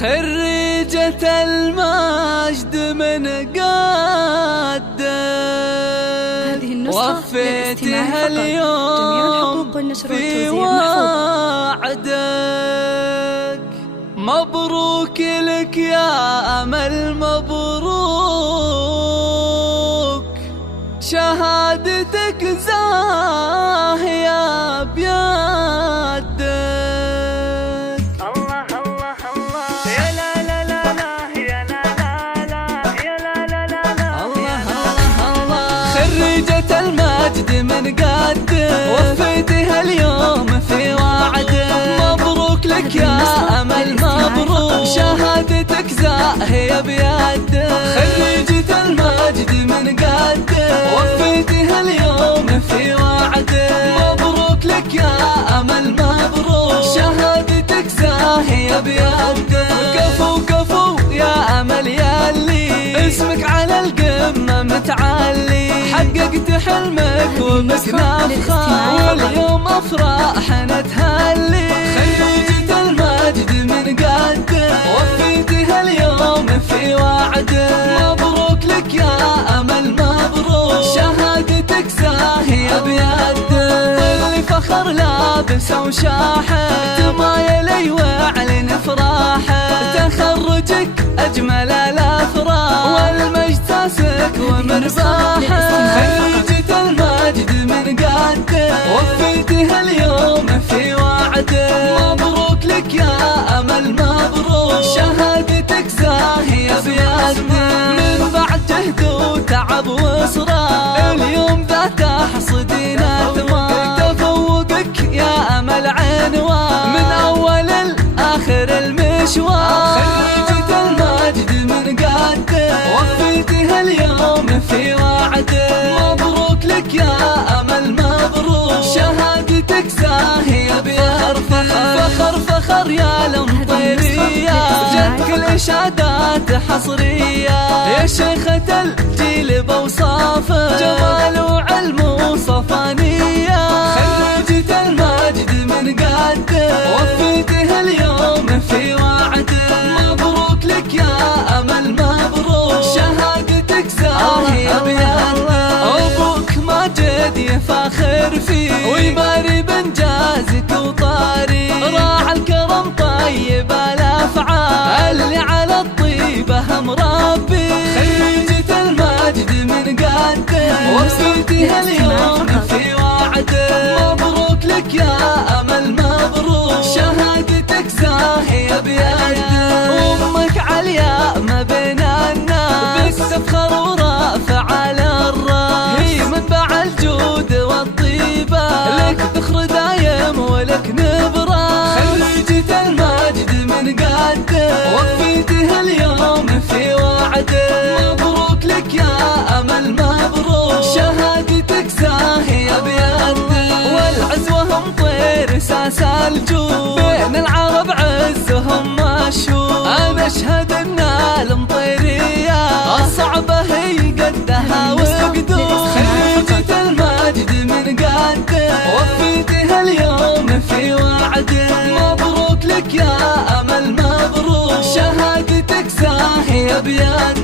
خريجة المجد من قدك وفيتها اليوم في وعدك. مبروك لك يا أمل مبروك، شهادتك زاهية بيدك. الله الله الله يا لا لا لا لا يا لا لا لا يا لا لا لا لا الله الله الله. خريجة المجد من قدك وفيتها اليوم في وعدك. مبروك لك يا أمل مبروك، شهادتك زاهية بيدك. خريجة المجد من قدك وفيتها اليوم في وعدك. مبروك لك يا أمل مبروك، شهادتك زاهية بيدك. كفو كفو يا أمل ياللي اسمك على القمة متعلي، حققت حلمك وبك نفخر واليوم أفراحنا تهلي. خريجة المجد من قدك وفيتها اليوم في وعدك. مبروك لك يا أمل مبروك، شهادتك زاهية بيدك. طلي فخر لابسه وشاحه تمايل واعلن افراحه. تخرجك أجمل الأفراح والمجد تاسك ومرباحه. خريجة المجد من قدك وفيتها اليوم في وعدك. مبروك لك يا أمل مبروك، شهادتك زاهية بيدك. من بعد جهد وتعب وإصرار اليوم ذا تحصدين ثمار. تفوقك يا أمل عنوان من أول لآخر المشوار. خريجة المجد من قدك وفيتها اليوم في وعدك. مبروك لك يا أمل مبروك، شهادتك زاهية بيدك. فخر فخر يا المطيرية، جتك الإشادات حصرية. يا شيخة الجيل بوصافه جمال وعلم وصفانية. خريجة المجد من قدك وفيتها اليوم في وعدك. مبروك لك يا أمل مبروك، شهادتك زاهية بيدك. أبوك ماجد يفاخر فيك ويباري بإنجازك وطاري. راعى الكرم طيب الأفعال اللي على الطيبة مربي. خريجة المجد من قدك وفيتها اليوم في وعدك. مبروك لك يا أمل مبروك، شهادتك زاهية بيدك. أمك عليا ما بين الناس تفخر ورافع على الراس. هي منبع الجود والطيبة لك ذخر دايم ولك نبراس. خريجة المجد من قدك وفيتها اليوم في وعدك. مبروك لك يا أمل مبروك، شهادتك زاهية بيدك. والعزوة هم طير ساس الجود بين العرب عزهم مشهور. أنا أشهد أن المطيرية الصعبة هي قدها وقدور. خريجة المجد من قدك وفيتها اليوم في وعدك. مبروك لك يا أمل مبروك، شهادتك زاهية بيدك.